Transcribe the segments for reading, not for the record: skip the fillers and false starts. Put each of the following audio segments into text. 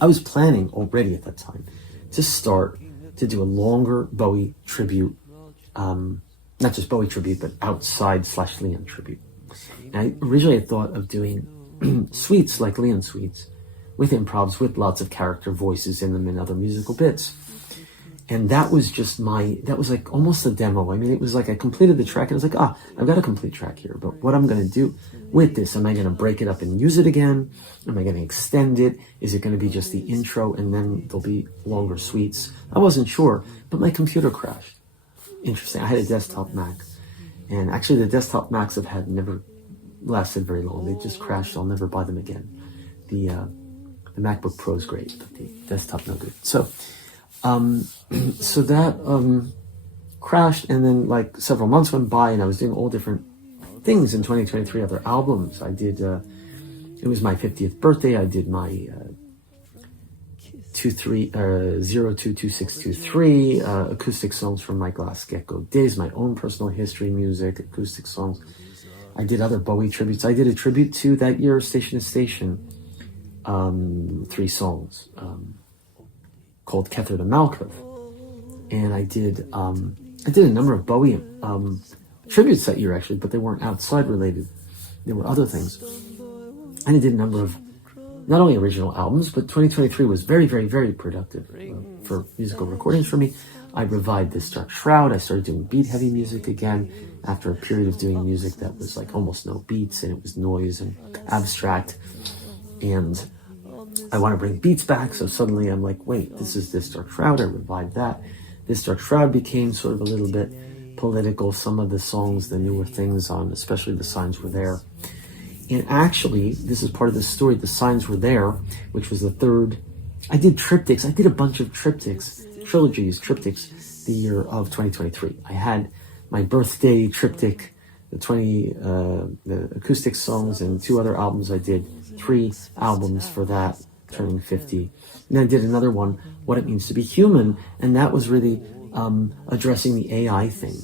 I was planning already at that time to start to do a longer Bowie tribute, not just Bowie tribute, but outside/Leon tribute. And I originally had thought of doing suites like Leon suites, with improvs, with lots of character voices in them and other musical bits. And that was just that was like almost a demo. I mean, it was like I completed the track and I was like, I've got a complete track here. But what I'm going to do with this, am I going to break it up and use it again? Am I going to extend it? Is it going to be just the intro and then there'll be longer suites? I wasn't sure, but my computer crashed. Interesting. I had a desktop Mac. And actually the desktop Macs have never lasted very long. They just crashed. I'll never buy them again. The MacBook Pro is great, but the desktop no good. So that crashed, and then like several months went by, and I was doing all different things in 2023, other albums. I did, it was my 50th birthday. I did my 022623 acoustic songs from my Glass Gecko days, my own personal history music, acoustic songs. I did other Bowie tributes. I did a tribute to that year, Station to Station, 3 songs called Kether the Malkuth. And I did a number of Bowie tributes that year, actually, but they weren't outside related. There were other things. And I did a number of not only original albums, but 2023 was very, very, very productive for musical recordings for me. I revived This Dark Shroud. I started doing beat-heavy music again after a period of doing music that was like almost no beats, and it was noise and abstract. And I want to bring beats back, so suddenly I'm like, wait, this is This Dark Shroud. I revived that. This Dark Shroud became sort of a little bit political. Some of the songs, the newer things on, especially The Signs Were There. And actually, this is part of the story. The Signs Were There, which was the third. I did triptychs. I did a bunch of triptychs, triptychs, the year of 2023. I had my birthday triptych, the acoustic songs, and 2 other albums. I did 3 albums for that, turning 50. And I did another one, What It Means to Be Human, and that was really addressing the AI thing,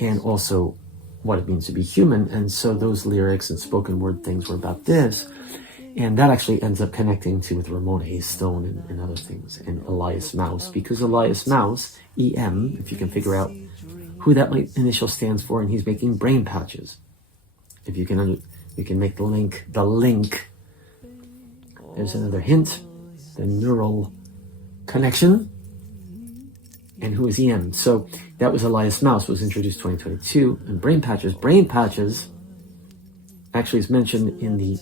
and also what it means to be human. And so those lyrics and spoken word things were about this, and that actually ends up connecting to with Ramona A.I and other things, and Elias Mouse, because Elias Mouse, EM, if you can figure out who that initial stands for, and he's making brain patches. If you can make the link. There's another hint, the neural connection. And who is EM? So that was Elias Mouse, was introduced 2022. And brain patches actually is mentioned in the,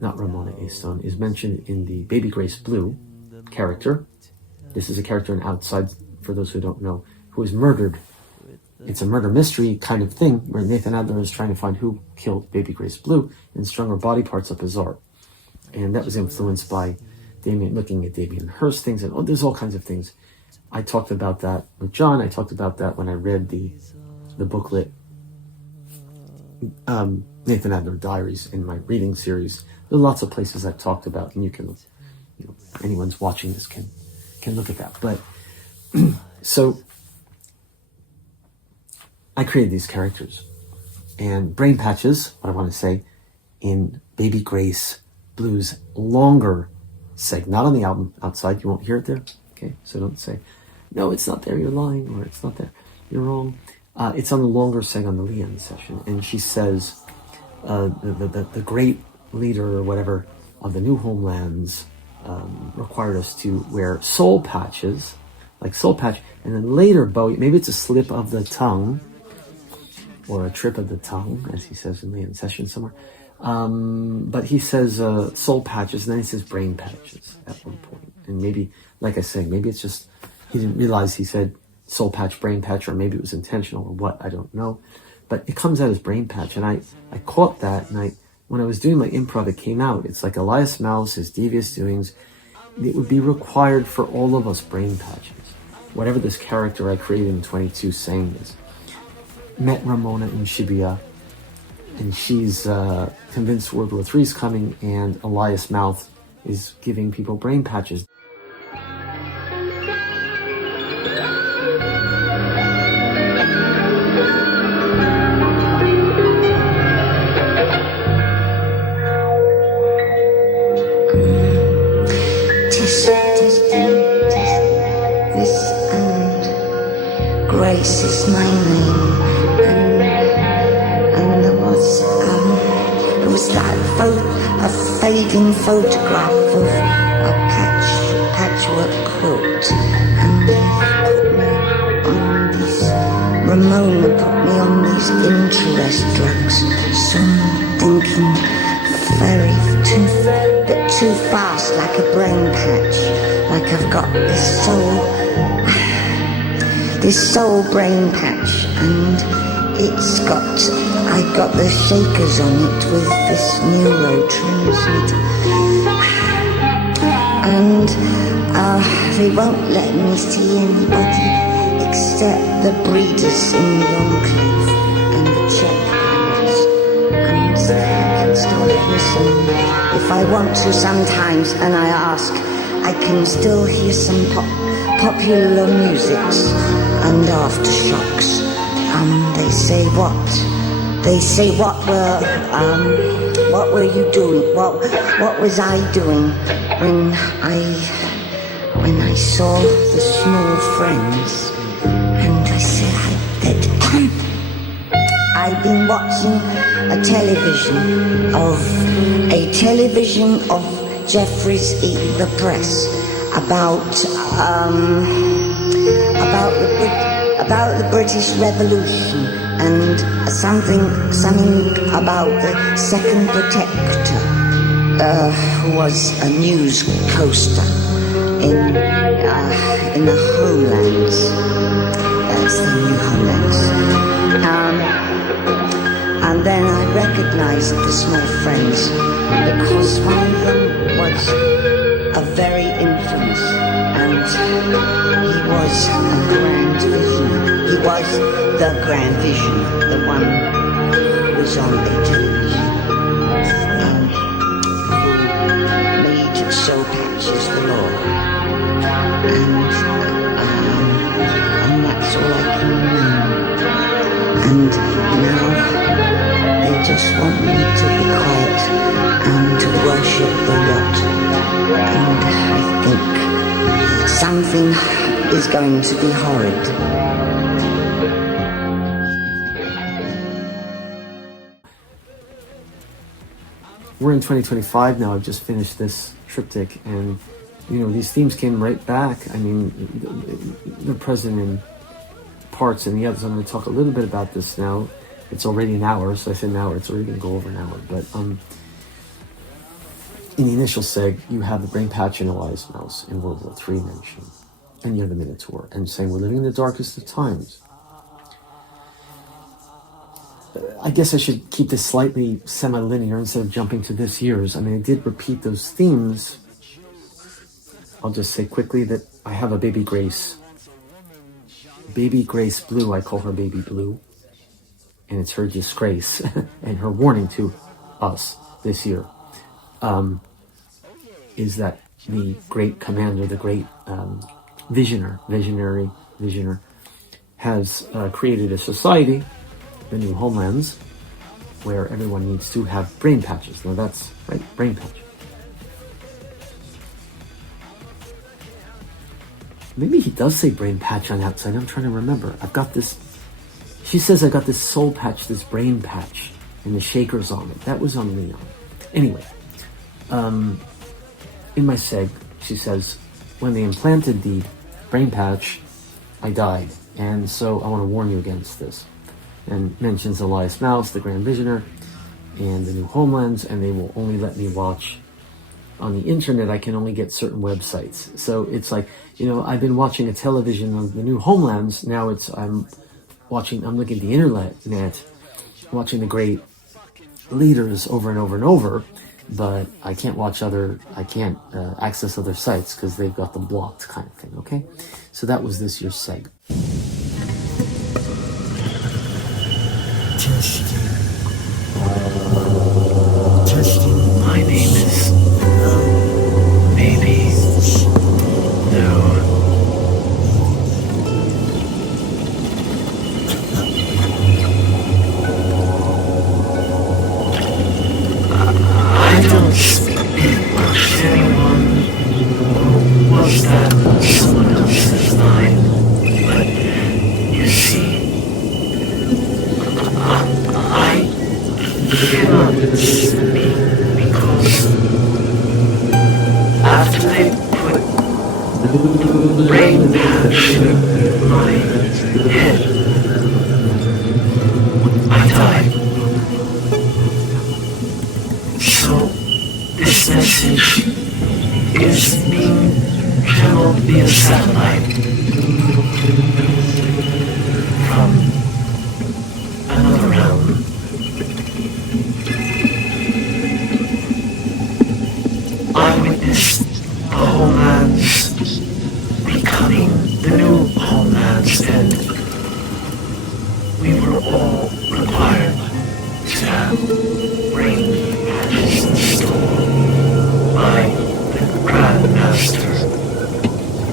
not Ramona A.I, is mentioned in the Baby Grace Blue character. This is a character in Outside, for those who don't know, who is murdered. It's a murder mystery kind of thing where Nathan Adler is trying to find who killed Baby Grace Blue and strung her body parts up his art. And that was influenced by looking at Damien Hirst things, and there's all kinds of things. I talked about that with John. I talked about that when I read the booklet, Nathan Adler Diaries, in my reading series. There are lots of places I've talked about, and you can, anyone's watching this can look at that. But so I created these characters, and brain patches, what I want to say, in Baby Grace Blue's longer seg, not on the album, Outside, you won't hear it there. Okay, so don't say, no, it's not there, you're lying, or it's not there, you're wrong. It's on the longer seg on the Leon session, and she says, the great leader or whatever of the New Homelands required us to wear soul patches, like soul patch, and then later Bowie, maybe it's a slip of the tongue, or a trip of the tongue, as he says in Leon session somewhere. But he says soul patches, and then he says brain patches at one point. And maybe, like I say, maybe it's just he didn't realize he said soul patch, brain patch, or maybe it was intentional or what, I don't know. But it comes out as brain patch, and I caught that, and when I was doing my improv, it came out. It's like Elias Mouse, his devious doings. It would be required for all of us brain patches. Whatever this character I created in 22 saying this. Met Ramona in Shibuya, and she's convinced World War III is coming, and Elias Mouth is giving people brain patches. a fading photograph of a patchwork quilt, and they put me on these, Ramona put me on these interest drugs, so I'm thinking bit too fast, like a brain patch, like I've got this soul brain patch, and I got the shakers on it with this neurotransmitter, and they won't let me see anybody except the breeders in the enclave and the check planners, and I can still listen if I want to sometimes, and I ask, I can still hear some popular musics and aftershocks. They say what were you doing? What was I doing when I saw the small friends? And I said, I've been watching a television of Jeffries Eat the Press about the British Revolution, and something about the second protector, who was a news coaster in the homelands. That's the new homelands. And then I recognized the small friends because one of them was a very infamous, and he was a grand visioner. He was the grand visioner, the one who was on the television, who made soul patches the law. And that's all I can remember. And now they just want me to be quiet and to worship the yacht. And I think something is going to be horrid. We're in 2025 now. I've just finished this triptych, and these themes came right back. I mean, they're present in parts and the others. I'm going to talk a little bit about this now. It's already an hour, so I said an hour. It's already going to go over an hour. But in the initial seg, you have the brain patch and Elias Mouse in World War III mentioned, and you have the Minotaur, and saying we're living in the darkest of times. I guess I should keep this slightly semi-linear instead of jumping to this year's. I mean, I did repeat those themes. I'll just say quickly that I have a Baby Grace. Baby Grace Blue, I call her Baby Blue. And it's her disgrace and her warning to us this year. Is that the great commander, the great visionary, has created a society, the New Homelands, where everyone needs to have brain patches. Now that's right, brain patch. Maybe he does say brain patch on outside. I'm trying to remember. I've got this. She says I got this soul patch, this brain patch, and the shakers on it. That was on Leon. Anyway, in my seg, she says, when they implanted the brain patch, I died. And so I want to warn you against this. And mentions Elias Mouse, the Grand Visioner, and the New Homelands, and they will only let me watch on the internet. I can only get certain websites. So it's like, I've been watching a television of the New Homelands. Now I'm looking at the internet, watching the great leaders over and over and over, but I can't access other sites because they've got them blocked, kind of thing, okay? So that was this year's seg. Testing. My name is Baby Lowe. I don't speak much to anyone. Was that someone else's mind? But you see, I cannot speak brain patch in my head. I died. So this message is being channeled via satellite from another realm. I witnessed the homelands becoming the new homelands, and we were all required to have brain patches installed by the Grandmaster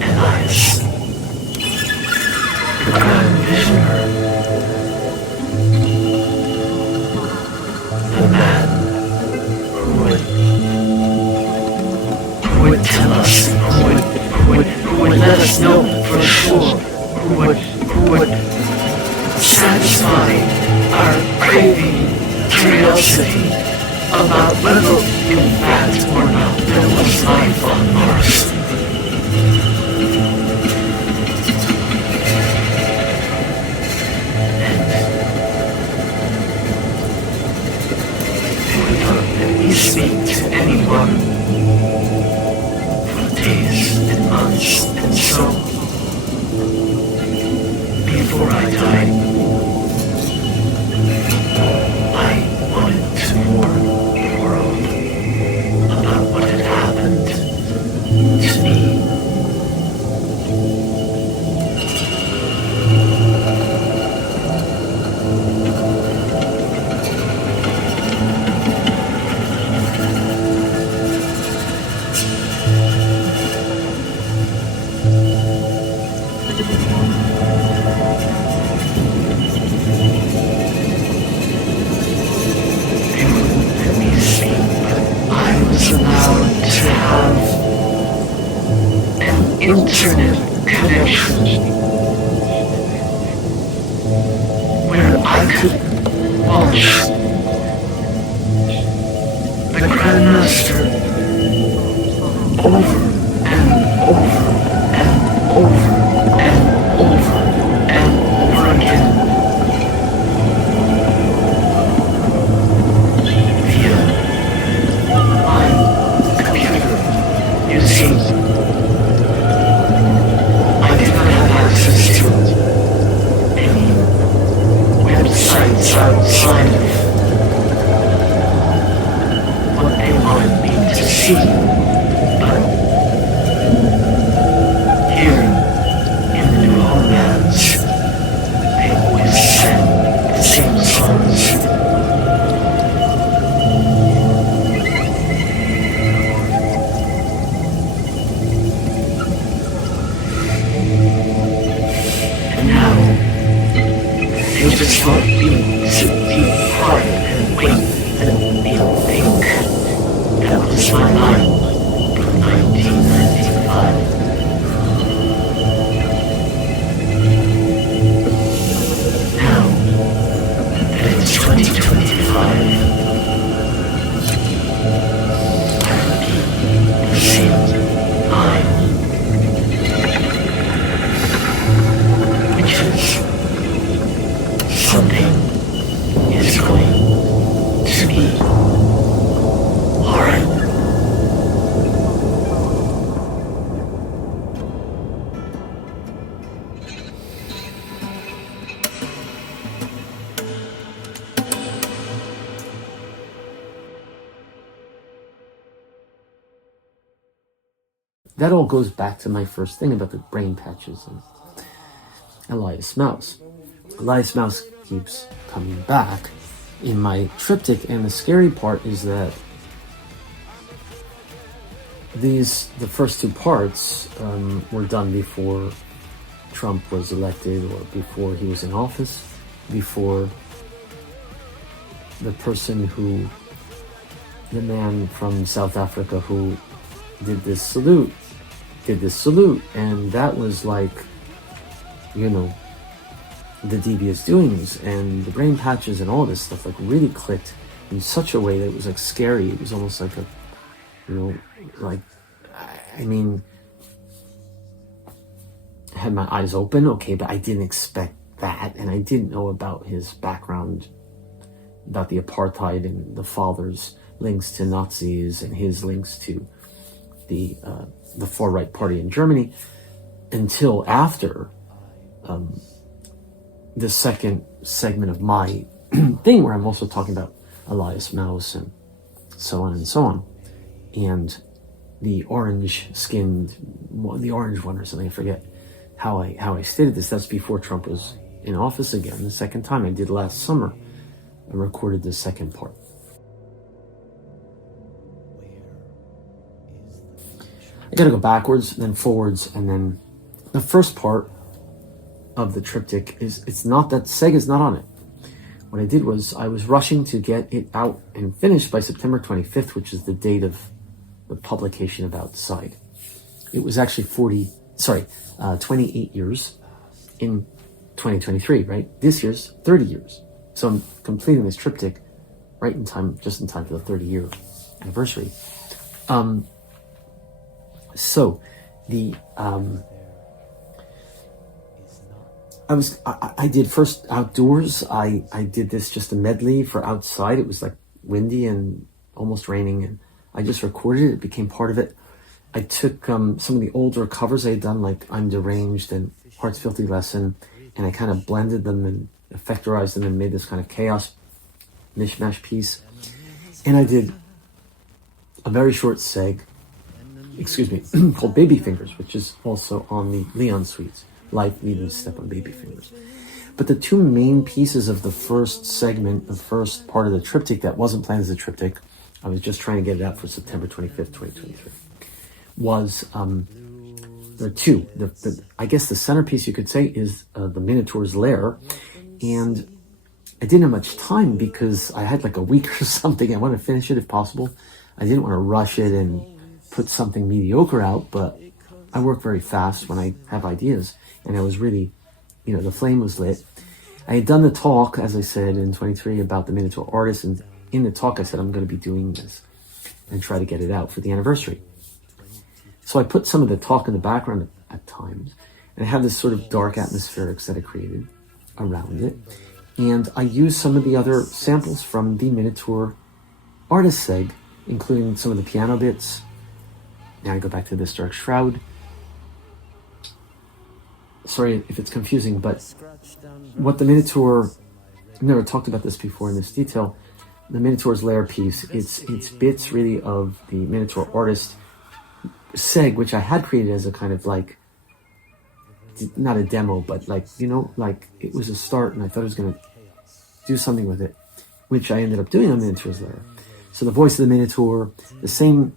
Elias, the Grand Visioner, the man who would tell us, who would let us know for sure, who would satisfy our craving curiosity about whether in fact or not there was life on Mars. And we speak to anyone for days and months, and so before I died, I wanted to warn the world about what had happened to me. Internet connection where I could watch the Grandmaster over and over and over and over and over again via my computer using access to any websites outside of what they wanted me to see. But here in the new homelands, they always send the same songs. They just want me to be quiet and wait and think. That was my line from 1995. Now that it's 2025, I repeat the same line, which is something is going to be horrid. That all goes back to my first thing about the brain patches and Elias Mouse. Elias Mouse keeps coming back in my triptych, and the scary part is that the first two parts were done before Trump was elected, or before he was in office, before the man from South Africa who did this salute, and that was like, the devious doings, and the brain patches and all this stuff like really clicked in such a way that it was like scary. It was almost like had my eyes open, okay, but I didn't expect that, and I didn't know about his background, about the apartheid and the father's links to Nazis and his links to the far-right party in Germany, until after the second segment of my thing, where I'm also talking about Elias Mouse and so on and so on, and the orange one or something, I forget how I stated this. That's before Trump was in office again. The second time I did last summer, I recorded the second part. I gotta go backwards, then forwards, and then the first part of the triptych it's not that Segue is not on it. What I did was I was rushing to get it out and finished by September 25th, which is the date of the publication of Outside. It was actually 28 years in 2023, right? This year's 30 years. So I'm completing this triptych right in time, just in time for the 30-year anniversary. So the I did first outdoors. I did this just a medley for outside. It was like windy and almost raining, and I just recorded it. It became part of it. I took some of the older covers I had done, like I'm Deranged and Heart's Filthy Lesson, and I kind of blended them and effectorized them and made this kind of chaos mishmash piece. And I did a very short seg, called Baby Fingers, which is also on the Leon Suites, Life Leading Step on Baby Fingers. But the two main pieces of the first segment, the first part of the triptych that wasn't planned as a triptych, I was just trying to get it out for September 25th, 2023, was, there are two. I guess the centerpiece, you could say, is the Minotaur's Lair. And I didn't have much time because I had like a week or something. I wanted to finish it if possible. I didn't want to rush it and put something mediocre out, but I work very fast when I have ideas. And I was really, the flame was lit. I had done the talk, as I said, in 23 about the Minotaur artist. And in the talk, I said, I'm going to be doing this and try to get it out for the anniversary. So I put some of the talk in the background at times. And I have this sort of dark atmospherics that I created around it. And I used some of the other samples from the Minotaur artist seg, including some of the piano bits. Now I go back to This Dark Shroud. Sorry if it's confusing, but what the Minotaur, I've never talked about this before in this detail, the Minotaur's Lair piece, it's bits really of the Minotaur artist seg, which I had created as a kind of like, not a demo, but like, like it was a start, and I thought I was going to do something with it, which I ended up doing on Minotaur's Lair. So the voice of the Minotaur, the same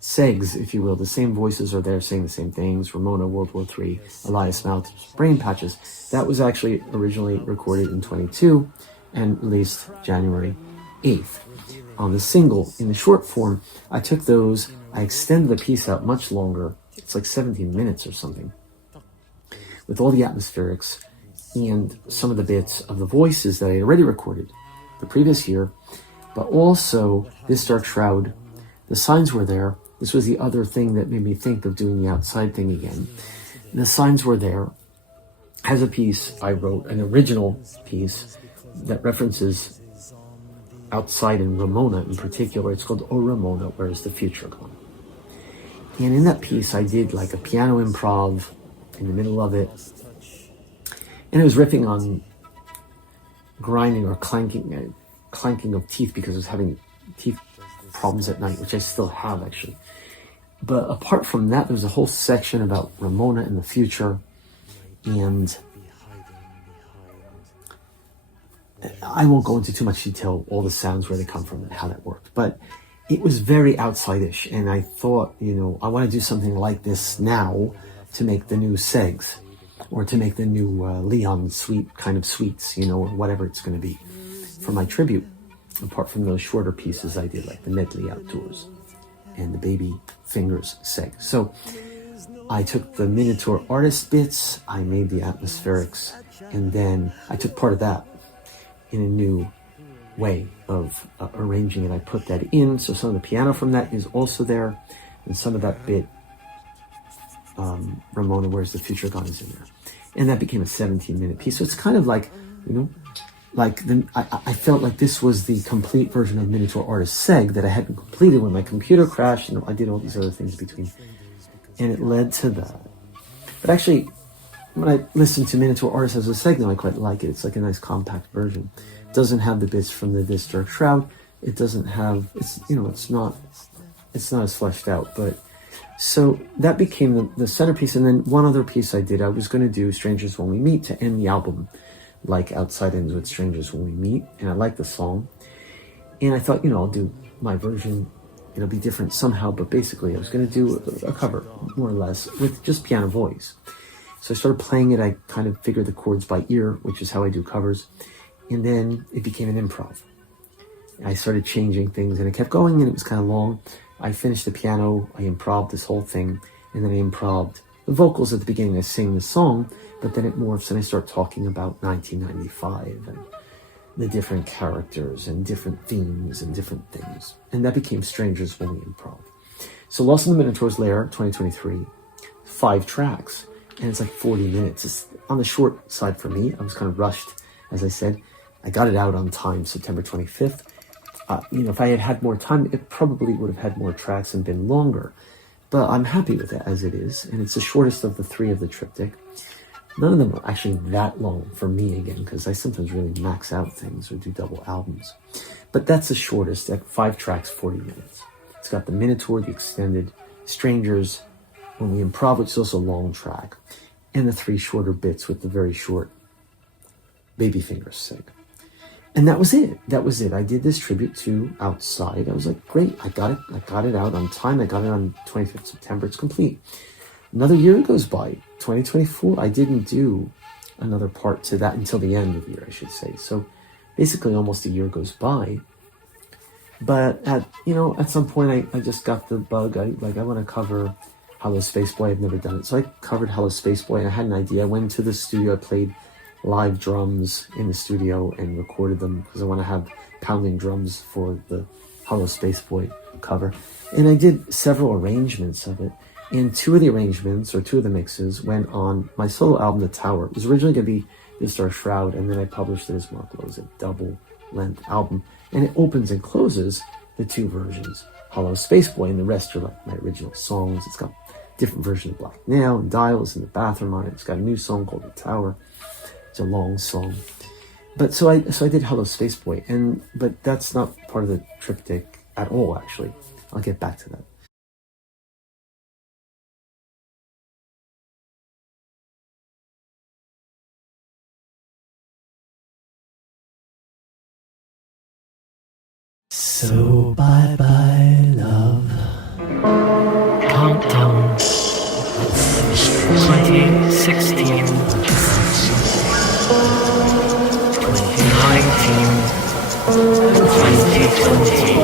segs, if you will, the same voices are there saying the same things. Ramona, World War III, Elias Mouth, Brain Patches. That was actually originally recorded in 22 and released January 8th. On the single, in the short form, I took those, I extended the piece out much longer. It's like 17 minutes or something, with all the atmospherics and some of the bits of the voices that I had already recorded the previous year, but also This Dark Shroud. The signs were there. This was the other thing that made me think of doing the outside thing again. The signs were there. As a piece, I wrote an original piece that references outside and Ramona in particular. It's called Oh Ramona, Where Is the Future Gone? And in that piece, I did like a piano improv in the middle of it. And it was riffing on grinding or clanking of teeth, because I was having teeth problems at night, which I still have actually. But apart from that, there was a whole section about Ramona in the future, and I won't go into too much detail, all the sounds, where they come from and how that worked, but it was very outside-ish, and I thought, I want to do something like this now to make the new segs, or to make the new Leon suite kind of suites, or whatever it's going to be for my tribute. Apart from those shorter pieces I did, like the medley outdoors and the Baby Fingers seg. So I took the Minotaur artist bits, I made the atmospherics, and then I took part of that in a new way of arranging it. I put that in, so some of the piano from that is also there, and some of that bit Ramona, Where's the Future Gone is in there. And that became a 17-minute piece. So it's kind of like, I felt like this was the complete version of Minotaur Artist Segue that I hadn't completed when my computer crashed, and I did all these other things between. And it led to that. But actually, when I listen to Minotaur Artist as a Segue now, I quite like it. It's like a nice compact version. It doesn't have the bits from the This Dark Shroud. It doesn't have, it's not as fleshed out. But so that became the centerpiece. And then one other piece I did, I was going to do Strangers When We Meet to end the album, like Outside Ends with Strangers When We Meet. And I like the song. And I thought, I'll do my version. It'll be different somehow. But basically, I was going to do a cover, more or less, with just piano voice. So I started playing it. I kind of figured the chords by ear, which is how I do covers. And then it became an improv. I started changing things, and it kept going, and it was kind of long. I finished the piano, I improvised this whole thing, and then I improvised the vocals at the beginning. I sing the song, but then it morphs, and I start talking about 1995 and the different characters and different themes and different things. And that became Strangers When We Improv. So Lost in the Minotaur's Lair, 2023, 5 tracks, and it's like 40 minutes. It's on the short side for me. I was kind of rushed, as I said. I got it out on time, September 25th. If I had had more time, it probably would have had more tracks and been longer. But I'm happy with it as it is. And it's the shortest of the 3 of the Triptych. None of them are actually that long for me, again, because I sometimes really max out things or do double albums. But that's the shortest, at 5 tracks, 40 minutes. It's got the Minotaur, the extended, Strangers, When We Improv, which is also a long track, and the 3 shorter bits with the very short Baby Fingers Segue. And that was it. I did this tribute to Outside. I was like, great, I got it out on time. I got it on 25th September. It's complete. Another year goes by, 2024. I didn't do another part to that until the end of the year, I should say. So basically almost a year goes by. But at some point I just got the bug. I want to cover Hallo Spaceboy. I've never done it. So I covered Hallo Spaceboy, and I had an idea. I went to the studio. I played live drums in the studio and recorded them because I want to have pounding drums for the Hallo Spaceboy cover. And I did several arrangements of it. And 2 of the arrangements, or 2 of the mixes, went on my solo album, The Tower. It was originally going to be This Dark Shroud, and then I published it as Marc Lowe's a double-length album. And it opens and closes the 2 versions, Hallo Spaceboy, and the rest are like my original songs. It's got different versions of Black Nail and Dials in the bathroom on it. It's got a new song called The Tower. It's a long song. But so I did Hallo Spaceboy, but that's not part of the Triptych at all, actually. I'll get back to that. So bye-bye, love. Countdown. 2016. 2019. 2020.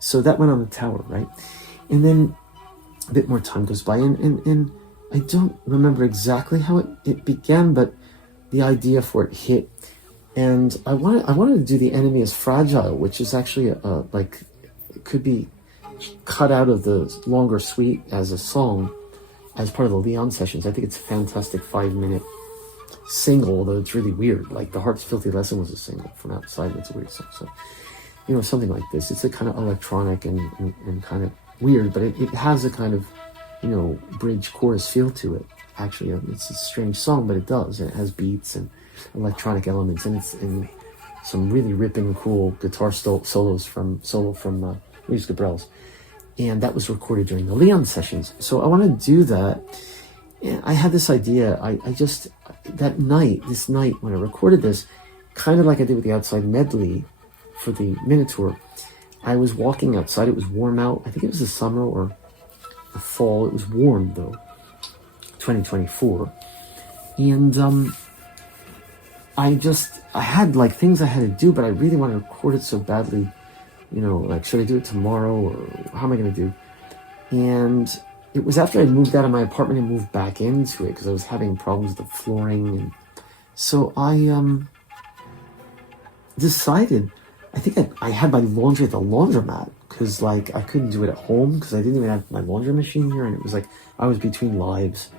So that went on the tower, right? And then a bit more time goes by, and I don't remember exactly how it began, but the idea for it hit, and I wanted to do The Enemy is Fragile, which is actually like it could be cut out of the longer suite as a song, as part of the Leon sessions. I think it's a fantastic 5-minute single, although it's really weird. Like The Heart's Filthy Lesson was a single from outside, and it's a weird song. So, you know, something like this. It's a kind of electronic and kind of weird, but it has a kind of, you know, bridge chorus feel to it. Actually, it's a strange song, but it does. And it has beats and electronic elements, and it's in some really ripping, cool guitar solos from Luis Gabrels. And that was recorded during the Leon sessions. So I wanted to do that. And I had this idea. I just, this night when I recorded this, kind of like I did with the Outside Medley for the Minotaur, I was walking outside. It was warm out. I think it was the summer or the fall. It was warm though, 2024. And I had like things I had to do, but I really wanted to record it so badly. You know, like, should I do it tomorrow, or how am I going to do? And it was after I moved out of my apartment and moved back into it, because I was having problems with the flooring. And so I decided, I think I had my laundry at the laundromat, because like I couldn't do it at home because I didn't even have my laundry machine here, and it was like I was between lives.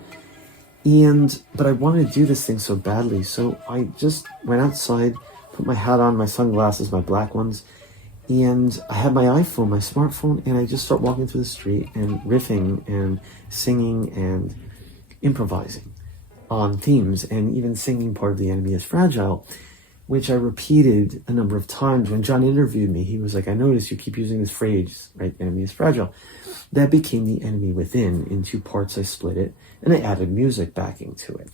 But I wanted to do this thing so badly, so I just went outside, put my hat on, my sunglasses, my black ones, and I had my iPhone, my smartphone, and I just start walking through the street and riffing and singing and improvising on themes, and even singing part of The Enemy is Fragile, which I repeated a number of times. When John interviewed me, he was like, I noticed you keep using this phrase, right? Enemy is fragile. That became The Enemy Within. In 2 parts, I split it, and I added music backing to it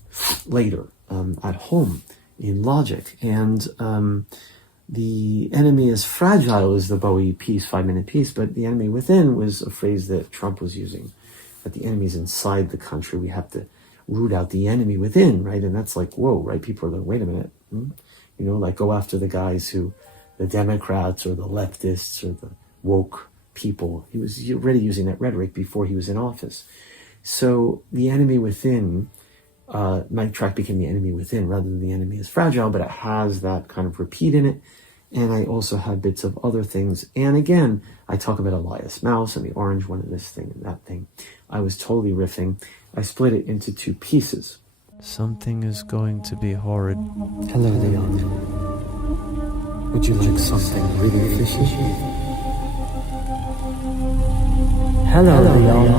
later at home in Logic. And The Enemy is Fragile is the Bowie piece, 5-minute piece, but The Enemy Within was a phrase that Trump was using, that the enemy's inside the country. We have to root out the enemy within, right? And that's like, whoa, right? People are like, wait a minute. You know, like, go after the guys the Democrats or the leftists or the woke people. He was already using that rhetoric before he was in office. So The Enemy Within, my track became The Enemy Within rather than The Enemy is Fragile, but it has that kind of repeat in it. And I also had bits of other things. And again, I talk about Elias Mouse and the orange one and this thing and that thing. I was totally riffing. I split it into 2 pieces. Something is going to be horrid. Hello, Leon. Would you like something really fishy? Hello, Leon.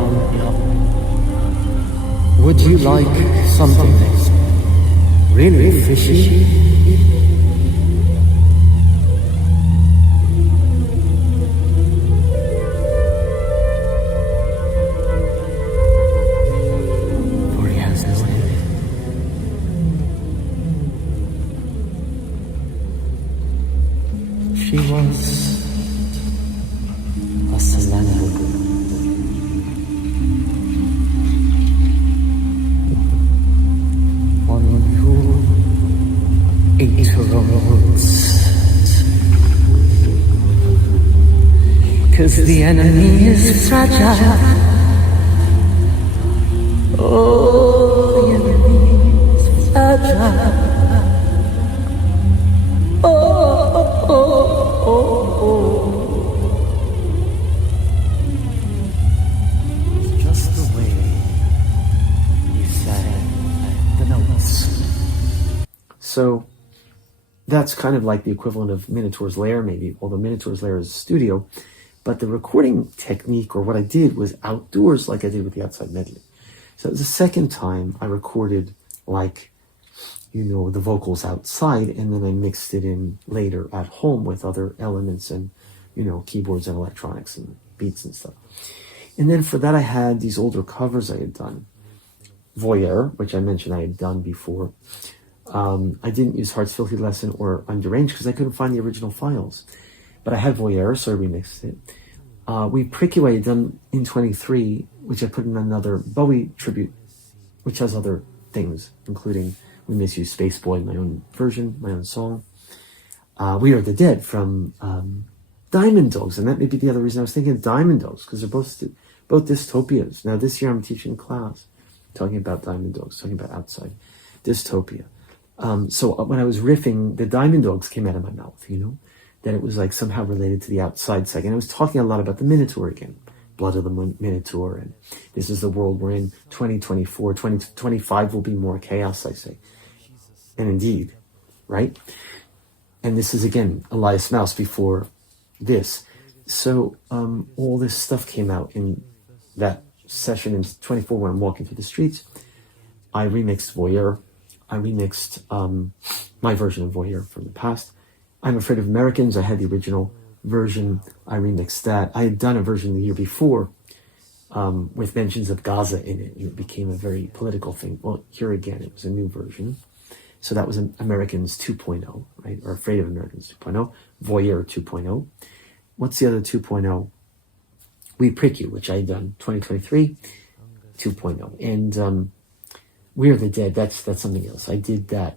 Would you like something really fishy? 8-year-olds. 'Cause the enemy is fragile. Oh, the enemy is fragile. It's just the way you sang the notes. So that's kind of like the equivalent of Minotaur's Lair, maybe, although Minotaur's Lair is studio. But the recording technique, or what I did, was outdoors like I did with the outside medley. So it was the second time I recorded, like, the vocals outside, and then I mixed it in later at home with other elements and, keyboards and electronics and beats and stuff. And then for that I had these older covers I had done. Voyeur, which I mentioned I had done before. I didn't use Heart's Filthy Lesson or Underrange because I couldn't find the original files. But I had Voyeur, so I remixed it. We Prick You I had done in 23, which I put in another Bowie tribute, which has other things, including We Miss You, Spaceboy, my own version, my own song. We Are the Dead from Diamond Dogs, and that may be the other reason I was thinking of Diamond Dogs, because they're both dystopias. Now this year I'm teaching class, talking about Diamond Dogs, talking about outside dystopia. So when I was riffing, the Diamond Dogs came out of my mouth, that it was like somehow related to the outside second. I was talking a lot about the Minotaur again, Blood of the Minotaur, and this is the world we're in. 2024, 2025 will be more chaos, I say. And indeed, right? And this is again Elias Mouse before this. So all this stuff came out in that session in 24 when I'm walking through the streets. I remixed Voyeur. I remixed my version of Voyeur from the past. I'm Afraid of Americans. I had the original version. I remixed that. I had done a version the year before with mentions of Gaza in it. It became a very political thing. Well, here again, it was a new version. So that was Americans 2.0, right? Or Afraid of Americans 2.0. Voyeur 2.0. What's the other 2.0? We Prick You, which I had done 2023, 2.0. And We Are the Dead, that's something else. I did that.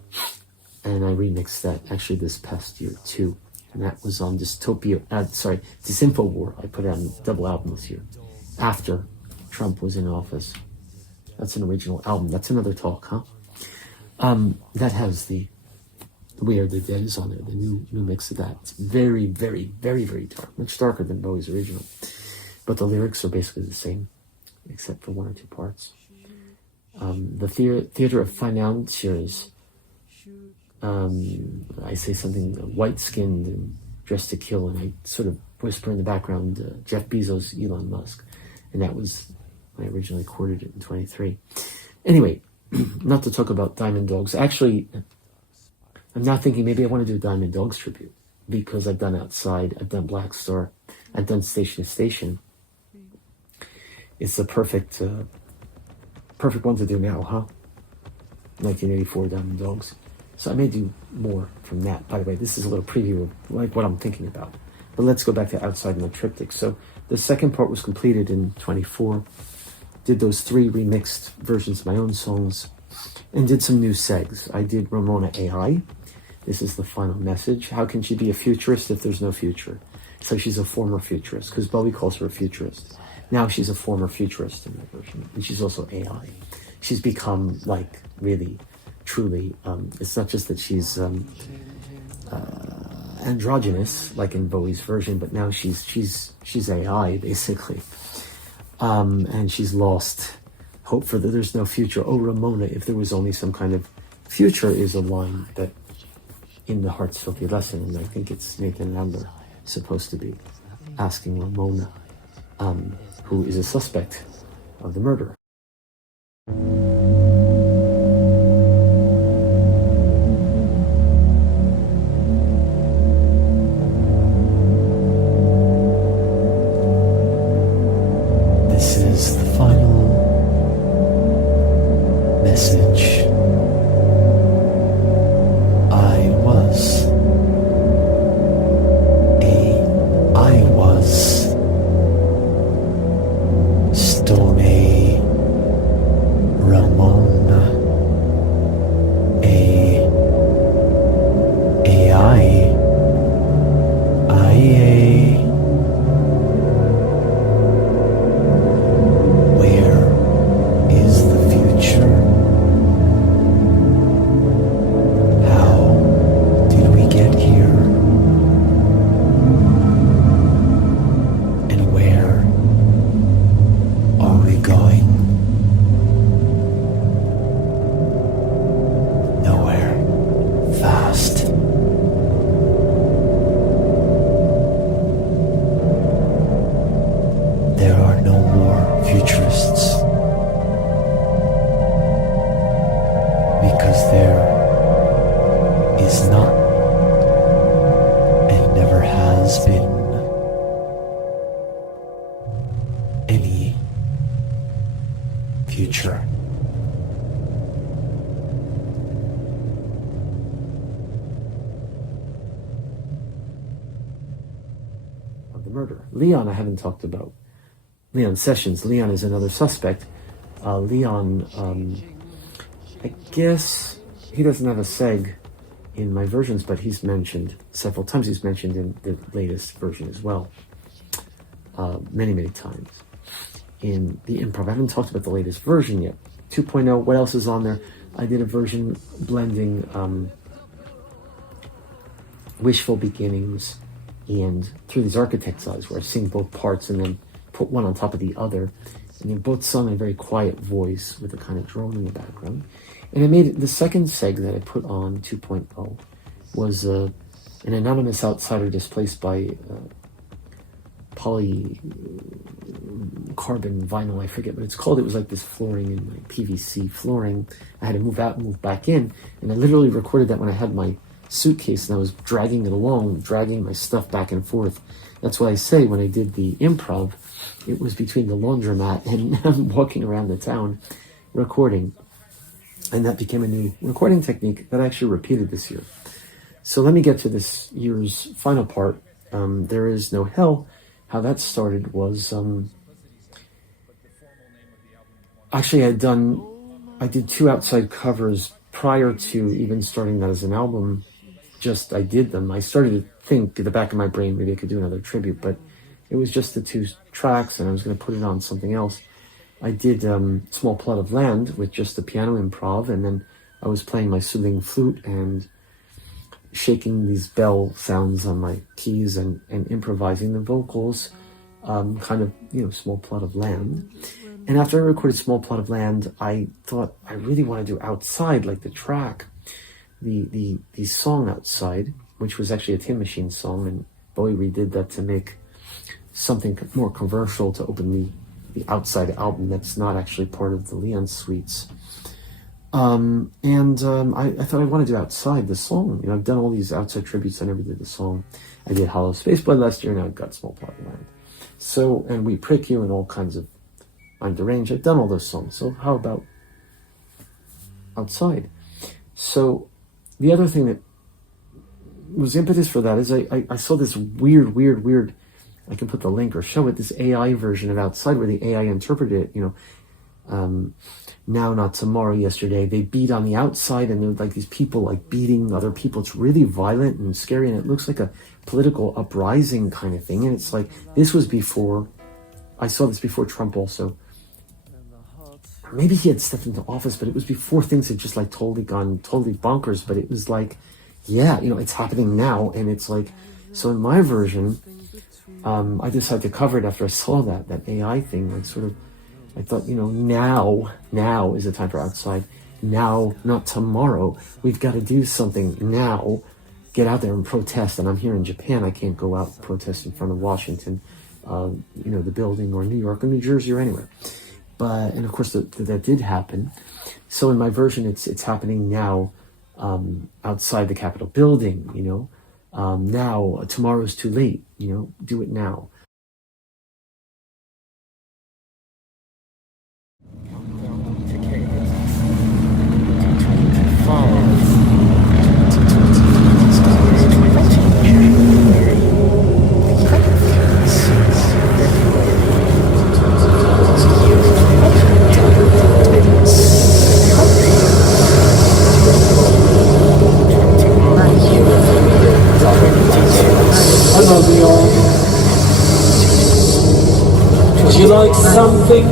And I remixed that actually this past year too. And that was on Disinfowar. I put it on a double album this year. After Trump was in office. That's an original album. That's another talk, huh? That has the We Are the Dead is on there, the new mix of that. It's very, very, very, very dark. Much darker than Bowie's original. But the lyrics are basically the same, except for one or two parts. The Theater of Financiers. I say something white-skinned and dressed to kill, and I sort of whisper in the background, Jeff Bezos, Elon Musk. And that was, I originally recorded it in 23. Anyway, not to talk about Diamond Dogs. Actually, I'm now thinking maybe I want to do a Diamond Dogs tribute, because I've done Outside, I've done Black Star, I've done Station to Station. It's the perfect one to do now, huh? 1984 Diamond Dogs. So I may do more from that. By the way, this is a little preview of like what I'm thinking about. But let's go back to Outside and the Triptych. So the second part was completed in 24. Did those 3 remixed versions of my own songs. And did some new segs. I did Ramona A.I. This is the final message. How can she be a futurist if there's no future? So she's a former futurist, because Bowie calls her a futurist. Now she's a former futurist in that version. And she's also AI. She's become like really... truly, it's not just that she's androgynous, like in Bowie's version, but now she's AI basically, and she's lost hope for that. There's no future. Oh, Ramona, if there was only some kind of future, is a line that in the Heart's Filthy Lesson, and I think it's Nathan Landler supposed to be asking Ramona, who is a suspect of the murder. because there is not and never has been any future. Of the murder. Leon I haven't talked about. Leon Sessions. Leon is another suspect. Leon, I guess he doesn't have a seg in my versions, but he's mentioned several times. He's mentioned in the latest version as well. Many, many times. In the improv, I haven't talked about the latest version yet. 2.0, what else is on there? I did a version blending Wishful Beginnings and Through These Architect's Eyes, where I sing both parts and then put one on top of the other. And they're both sung in a very quiet voice with a kind of drone in the background. And I made the second seg that I put on 2.0 was an anonymous outsider displaced by polycarbon vinyl, I forget what it's called. It was like this flooring in my PVC flooring. I had to move out and move back in. And I literally recorded that when I had my suitcase and I was dragging it along, dragging my stuff back and forth. That's why I say when I did the improv, it was between the laundromat and I'm walking around the town recording. And that became a new recording technique that I actually repeated this year. So let me get to this year's final part. There Is No Hell. How that started was, actually I did 2 outside covers prior to even starting that as an album. I did them. I started to think at the back of my brain, maybe I could do another tribute, but it was just the 2 tracks and I was going to put it on something else. I did Small Plot of Land with just the piano improv, and then I was playing my soothing flute and shaking these bell sounds on my keys and improvising the vocals, kind of, Small Plot of Land. And after I recorded Small Plot of Land, I thought I really want to do Outside, like the track, the song Outside, which was actually a Tin Machine song, and Bowie redid that to make something more commercial to open the Outside album that's not actually part of the Leon Suites. I thought I want to do Outside, the song. I've done all these Outside tributes. I never did the song. I did Hallo Spaceboy last year, and I've got Small Plot of Land. So, and We Prick You and all kinds of I'm Deranged. I've done all those songs. So how about Outside? So the other thing that was impetus for that is I saw this weird, I can put the link or show it, this AI version of Outside where the AI interpreted it, now, not tomorrow, yesterday. They beat on the outside and they're like these people like beating other people. It's really violent and scary and it looks like a political uprising kind of thing. And it's like, this was before, I saw this before Trump also. Maybe he had stepped into office, but it was before things had just like totally gone totally bonkers. But it was like, yeah, it's happening now. And it's like, so in my version, I decided to cover it after I saw that AI thing, like sort of, I thought, now is the time for Outside. Now, not tomorrow. We've got to do something now. Get out there and protest. And I'm here in Japan. I can't go out and protest in front of Washington, the building, or New York or New Jersey or anywhere. But, and of course that did happen. So in my version, it's happening now, outside the Capitol building, now, tomorrow's too late, do it now. Would you like something?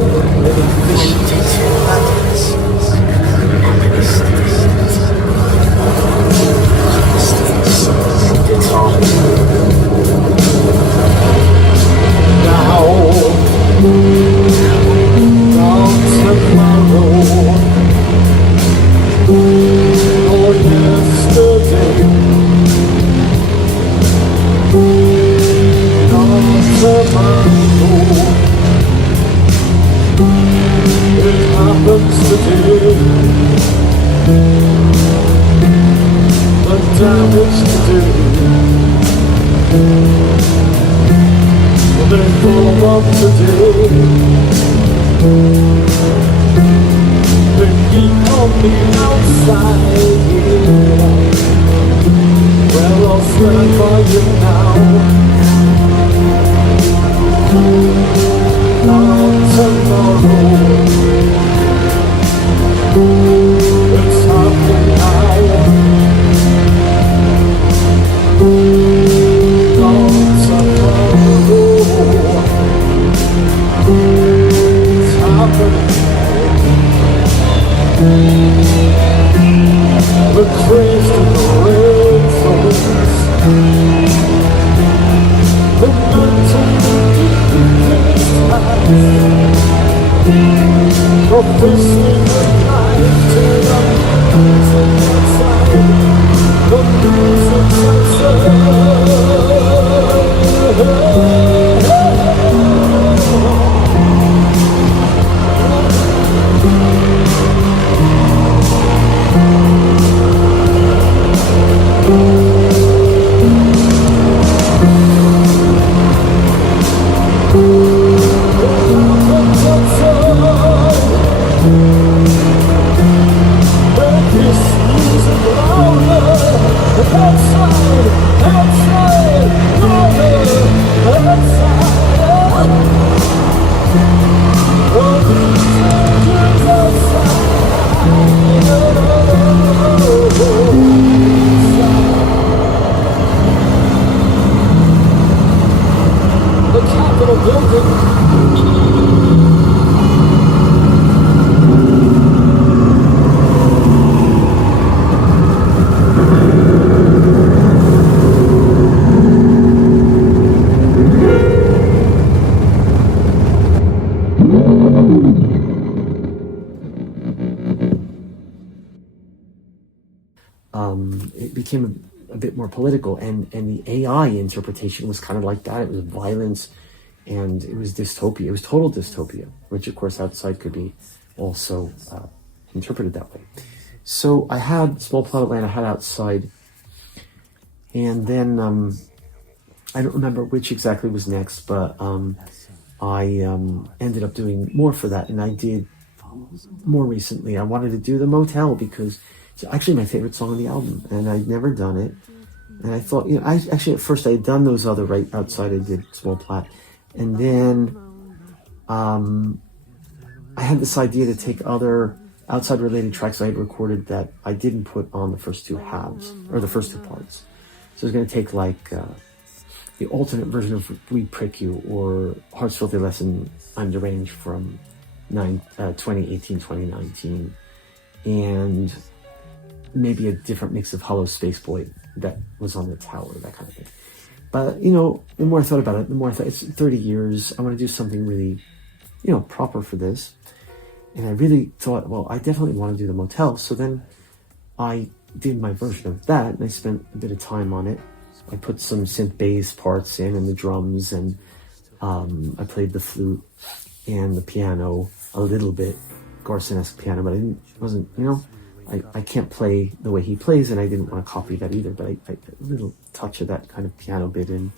It happens today. damage to do. But there's more work to do. They keep on the outside here. Well, I'll stand by you now. Not tomorrow. It's happening now. Not tomorrow. It's happening now. The craze to the red zones. The mental deepest hands. Of fisting the knife to the music outside. The music it became a bit more political, and the AI interpretation was kind of like that. It was violence, and it was dystopia. It was total dystopia, which of course outside could be also interpreted that way. So I had Small Plot of Land, I had Outside, and then I don't remember which exactly was next, but I ended up doing more for that, and I did more recently. I wanted to do the Motel because it's actually my favorite song on the album, and I'd never done it. And I thought, I actually at first I had done those other right outside. I did Small Plat, and then I had this idea to take other outside related tracks I had recorded that I didn't put on the first two halves or the first two parts. So I was going to take like the alternate version of We Prick You or Heart's Filthy Lesson I'm Deranged from 2018, 2019, and maybe a different mix of Hallo Spaceboy that was on the tower, that kind of thing. But, the more I thought about it, the more I thought, it's 30 years, I want to do something really, proper for this. And I really thought, well, I definitely want to do the Motel. So then I did my version of that, and I spent a bit of time on it. I put some synth bass parts in and the drums, and I played the flute and the piano a little bit, Garson-esque piano, but I can't play the way he plays, and I didn't want to copy that either, but I a little touch of that kind of piano bit in,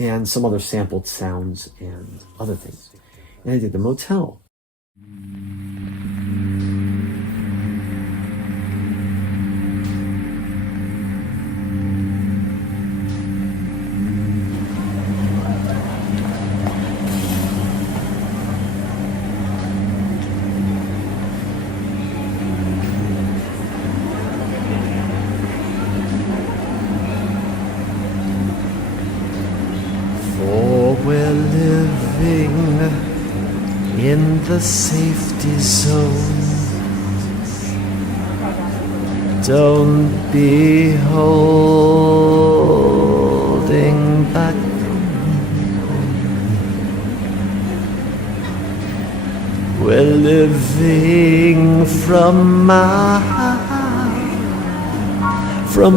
and some other sampled sounds and other things. And I did the Motel. In the safety zone, don't be holding back. We're living from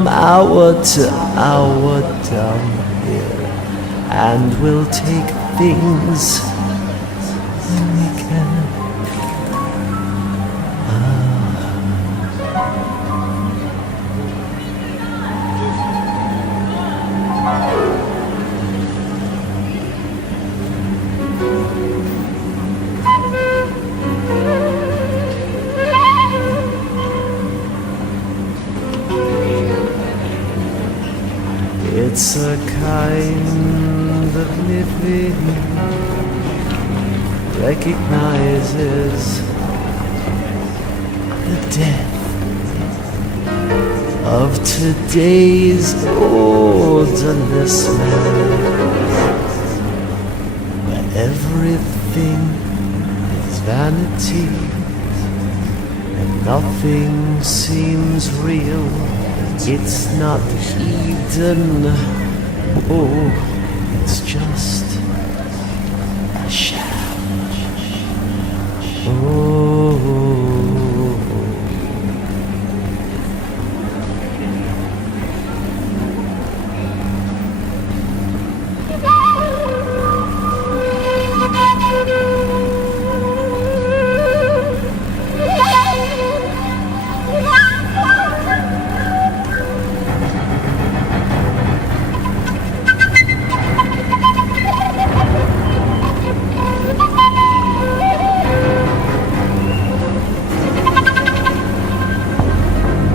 hour to hour down here, and we'll take things when we can. It's a kind of living recognizes the death of today's odorless man, where everything is vanity and nothing seems real. It's not Eden, oh, it's just a sham. Oh.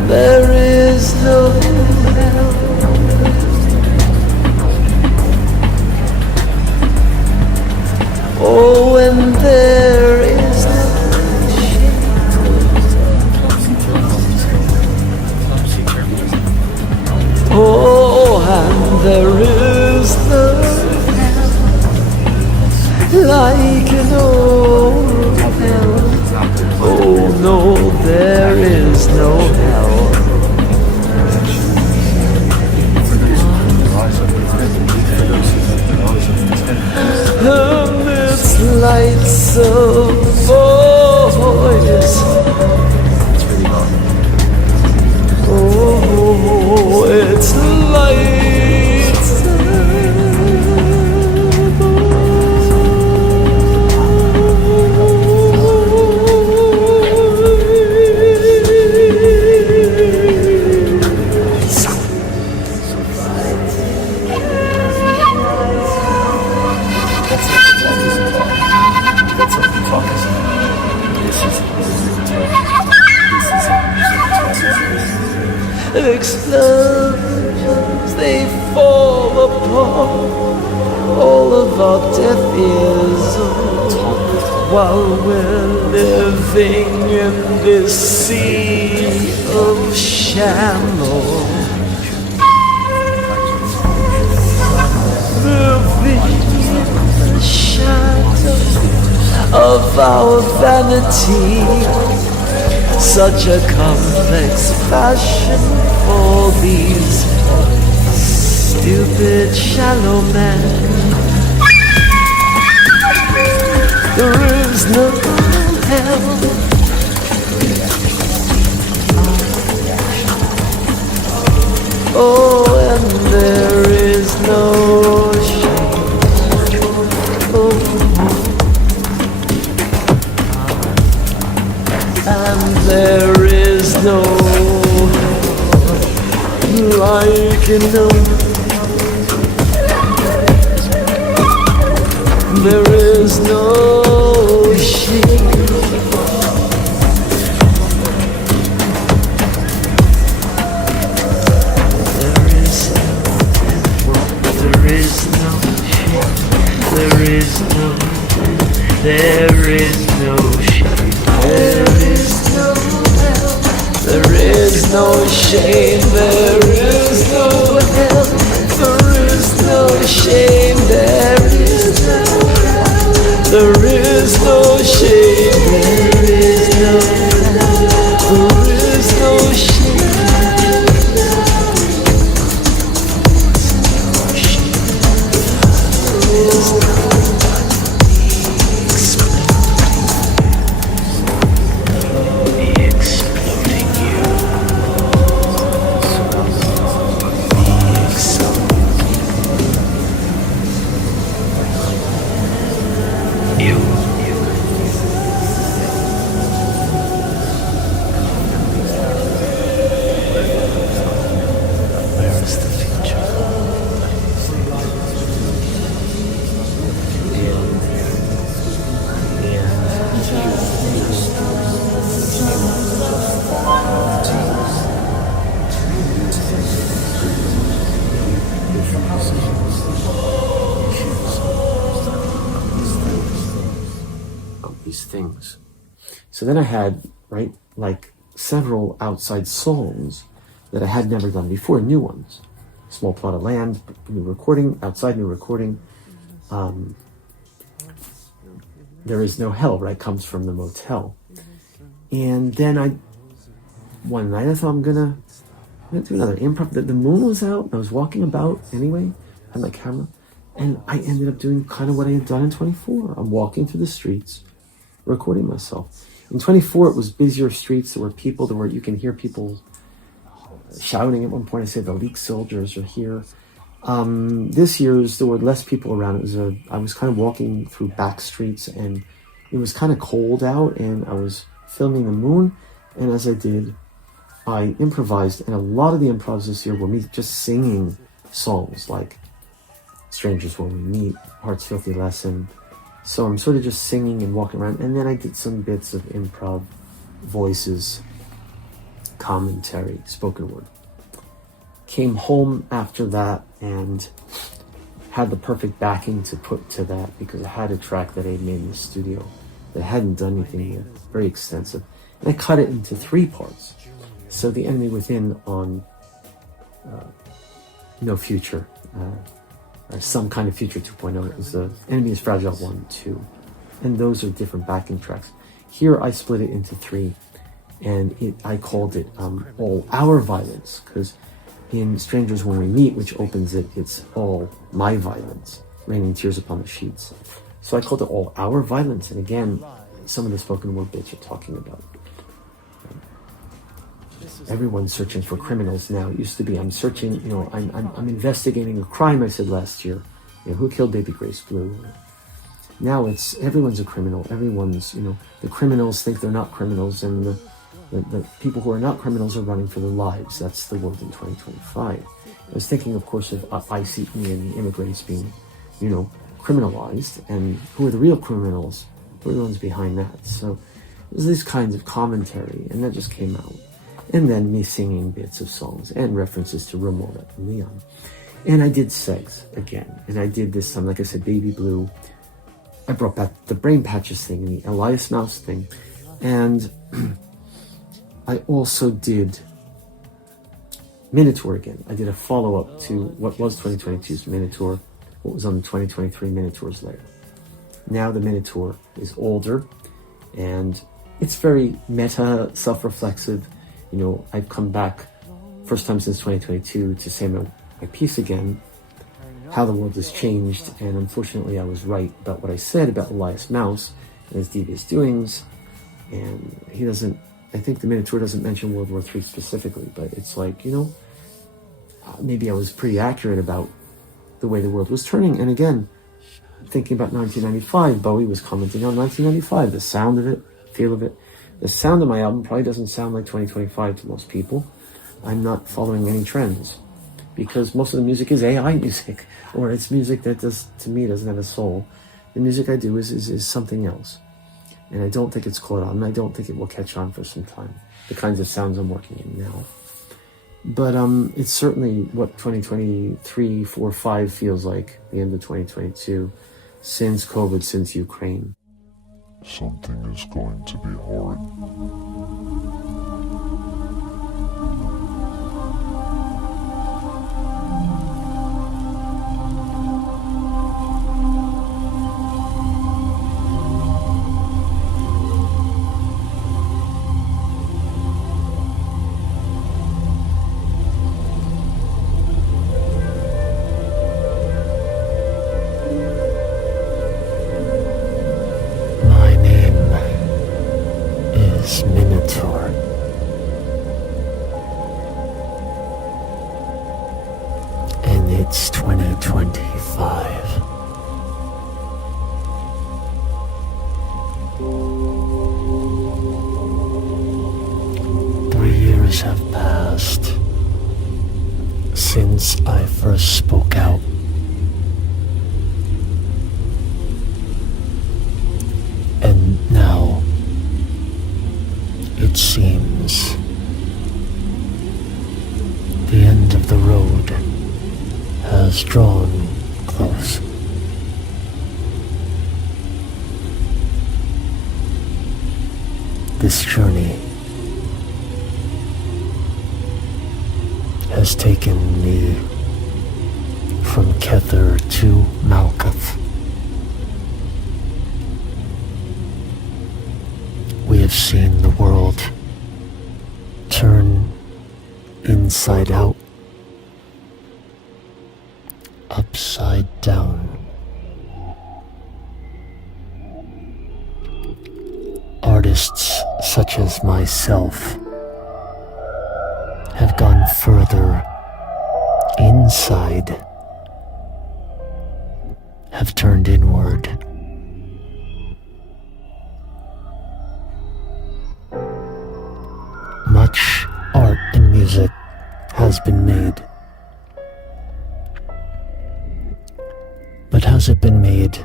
There is no hell. Oh, and there is no shame. Oh, and there is no hell, like an old hell. Oh no, there is no hell. And its lights of voice. Oh, its lights of explosions, they fall upon all of our deaf ears, while we're living in this sea of shambles. Moving in the shadow of our vanity, such a complex fashion for these stupid shallow men. There is no hell. Oh, and there is no shame. Oh. And there is no like no. There is no shame. There is no shame. There is no. There is no shame. There is no hell. There is no shame. There is no hell. There is no shame. There is no hell. There is no shame. There is no hell. There is no shame. There is no So then I had, right, like several outside songs that I had never done before, new ones. Small plot of land, new recording, outside new recording. There is no hell, right, comes from the Motel. And then one night I thought I'm gonna do another improv. The moon was out, and I was walking about anyway, had my camera, and I ended up doing kind of what I had done in 24. I'm walking through the streets, recording myself. In 24, it was busier streets. There were people. You can hear people shouting. At one point, I said the leak soldiers are here. This year's there were less people around. I was kind of walking through back streets, and it was kind of cold out, and I was filming the moon. And as I did, I improvised, and a lot of the improvs this year were me just singing songs like "Strangers When We Meet," "Heart's Filthy Lesson." So I'm sort of just singing and walking around, and then I did some bits of improv, voices, commentary, spoken word. Came home after that and had the perfect backing to put to that, because I had a track that I had made in the studio that I hadn't done anything yet, very extensive. And I cut it into 3 parts. So The Enemy Within on No Future, or Some Kind of Future 2.0, is The Enemy is Fragile 1, 2. And those are different backing tracks. Here I split it into 3, and I called it All Our Violence, because in Strangers When We Meet, which opens it, it's all my violence, raining tears upon the sheets. So I called it All Our Violence, and again, some of the spoken word bits are talking about everyone's searching for criminals now. It used to be I'm searching, I'm investigating a crime I said last year. Who killed baby Grace Blue? Now it's everyone's a criminal. Everyone's, the criminals think they're not criminals, and the people who are not criminals are running for their lives. That's the world in 2025. I was thinking, of course, of ICE and immigrants being, criminalized, and who are the real criminals? Who are the ones behind that? So there's these kinds of commentary, and that just came out. And then me singing bits of songs and references to Ramona and Leon. And I did Segs again, and I did this like I said, Baby Blue. I brought back the Brain Patches thing and the Elias Mouse thing, and I also did Minotaur again. I did a follow-up to what was 2022's Minotaur, what was on the 2023 Minotaur's Lair. Now the Minotaur is older, and it's very meta, self-reflexive. I've come back, first time since 2022, to say my piece again, how the world has changed, and unfortunately I was right about what I said about Elias Mouse and his devious doings, and I think the Minotaur doesn't mention World War III specifically, but it's like, maybe I was pretty accurate about the way the world was turning. And again, thinking about 1995, Bowie was commenting on 1995, the sound of it, feel of it. The sound of my album probably doesn't sound like 2025 to most people. I'm not following any trends, because most of the music is AI music, or it's music that to me doesn't have a soul. The music I do is something else. And I don't think it's caught on, and I don't think it will catch on for some time, the kinds of sounds I'm working in now. But it's certainly what 2023, 4, 5 feels like, the end of 2022, since COVID, since Ukraine. Something is going to be horrid. Minotaur. And it's 2025. Years have passed since I first spoke out. And now it seems the end of the road has drawn close. This journey has taken me from Kether to Malkuth. We have seen the world turn inside out, upside down. Artists such as myself have gone further inside, have turned inward. Much art and music has been made, but has it been made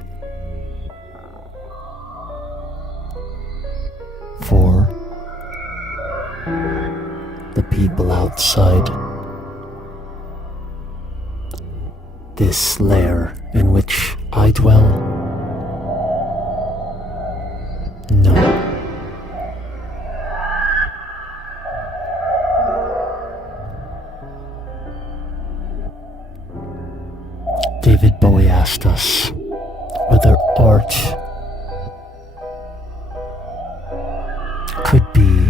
for the people outside this lair in which I dwell? No. David Bowie asked us whether art could be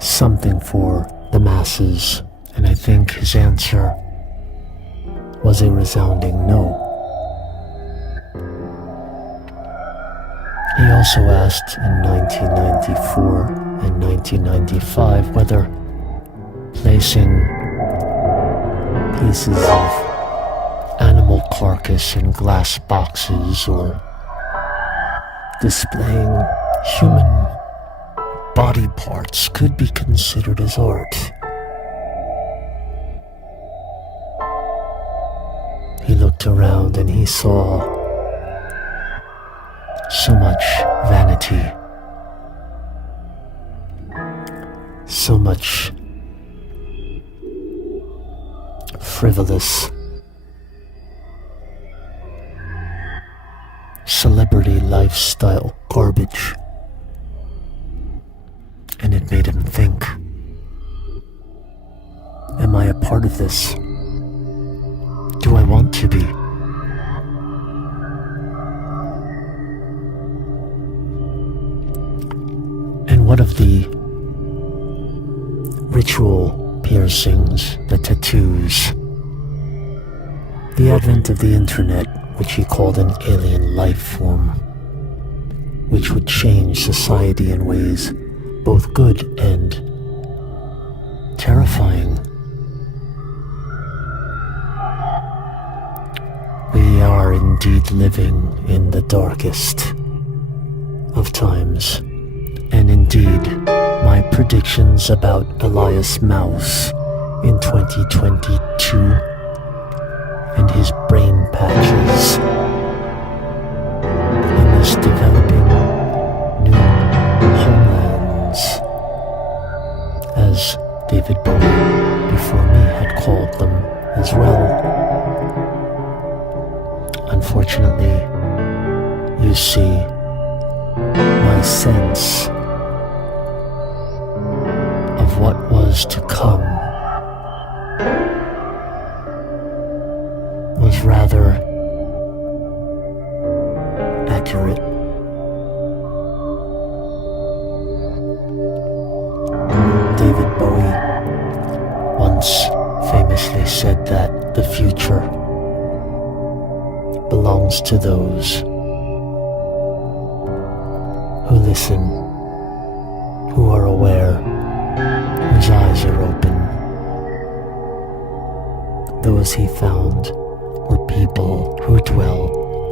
something for the masses, and I think his answer was a resounding no. He also asked in 1994 and 1995 whether placing pieces of animal carcass in glass boxes or displaying human body parts could be considered as art. He looked around and he saw so much vanity, so much frivolous celebrity lifestyle garbage, and it made him think, am I a part of this? Do I want to be? And what of the ritual piercings, the tattoos, the advent of the internet, which he called an alien life form, which would change society in ways both good and terrifying? We are indeed living in the darkest of times, and indeed my predictions about Elias Mouse in 2022 and his brain patches in this developing new homelands, as David Bowie before me had called them as well. Unfortunately, you see, my sense of what was to come was rather accurate. David Bowie once famously said that the future belongs to those who listen, who are aware, whose eyes are open. Those he found were people who dwell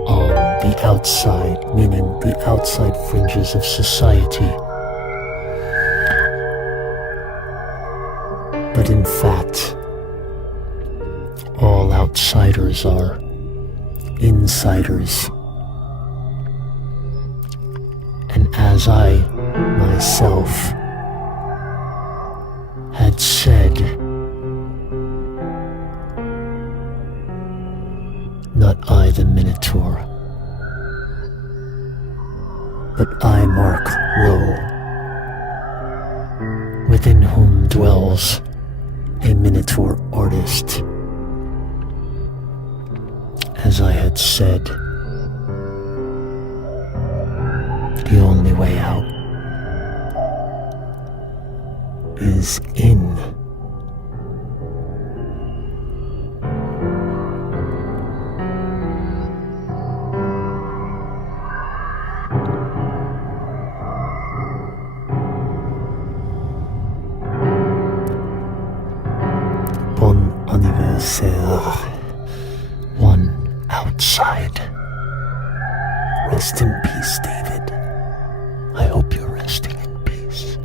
on the outside, meaning the outside fringes of society. But in fact, all outsiders are insiders. And as I myself had said, not I the Minotaur, but I, Marc dwells a Minotaur artist. As I had said, the only way out is in. Bon anniversaire, one outside. Rest in peace, David. I hope you're resting in peace.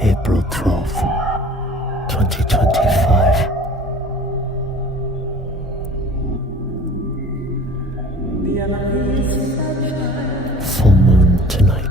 April 12th, 2025. Full moon tonight.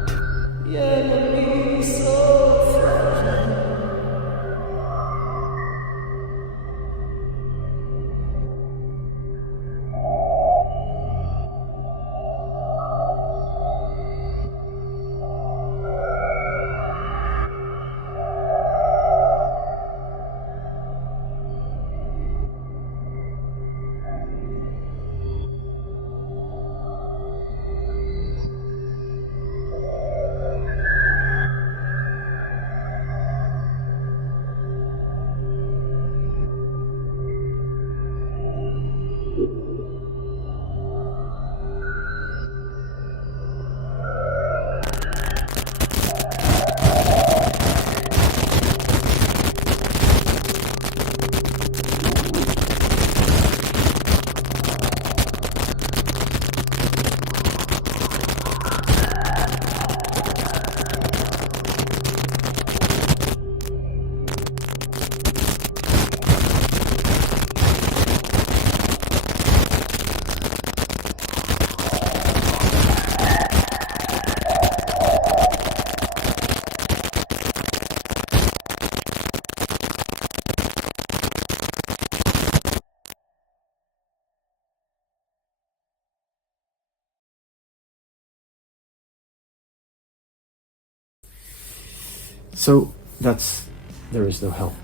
So that's There Is No Hell.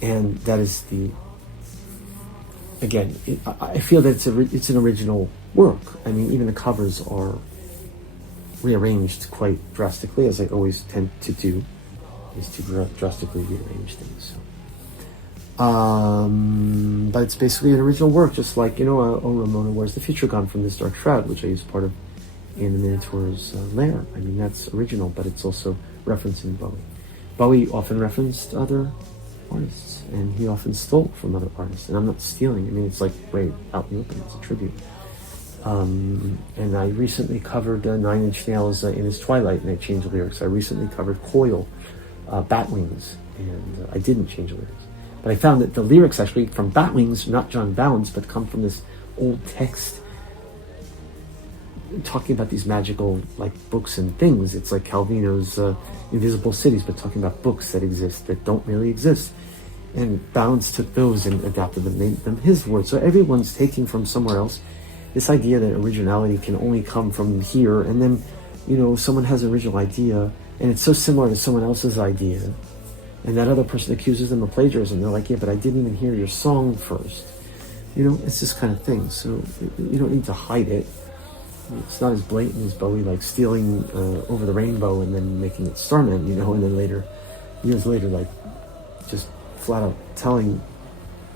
And that is again, I feel that it's an original work. I mean, even the covers are rearranged quite drastically, as I always tend to do, is to drastically rearrange things. But it's basically an original work, just like, Oh Ramona, Where's the Future Gone from This Dark Shroud, which I used part of in the Minotaur's Lair. I mean, that's original, but it's also referencing Bowie. Bowie often referenced other artists, and he often stole from other artists, and I'm not stealing. I mean, it's like right out in the open, it's a tribute. And I recently covered 9 Inch Nails in his Twilight, and I changed the lyrics. I recently covered Coil, Batwings, and I didn't change the lyrics. But I found that the lyrics actually from Batwings, not John Bounds, but come from this old text talking about these magical books and things. It's like Calvino's Invisible Cities, but talking about books that exist that don't really exist. And Bounds took those and adapted them, made them his words. So everyone's taking from somewhere else this idea that originality can only come from here, and then someone has an original idea and it's so similar to someone else's idea, and that other person accuses them of plagiarism. They're like, yeah, but I didn't even hear your song first. It's this kind of thing. So you don't need to hide it. It's not as blatant as Bowie stealing Over the Rainbow and then making it Starman, and then years later, just flat out telling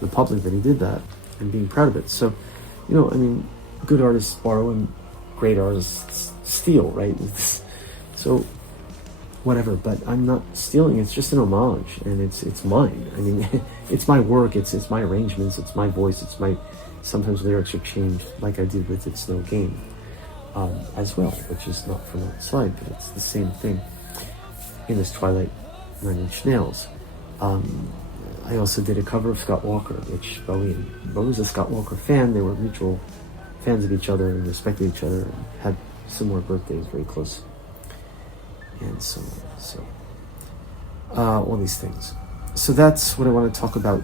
the public that he did that and being proud of it. So, good artists borrow and great artists steal, right? So, whatever, but I'm not stealing. It's just an homage, and it's mine. I mean, it's my work, it's my arrangements, it's my voice, sometimes lyrics are changed, like I did with It's No Game. As well, which is not from outside, but it's the same thing in this Twilight 9 Inch Nails. I also did a cover of Scott Walker, which Bowie was a Scott Walker fan. They were mutual fans of each other and respected each other and had similar birthdays, very close, and so on. So all these things. So that's what I want to talk about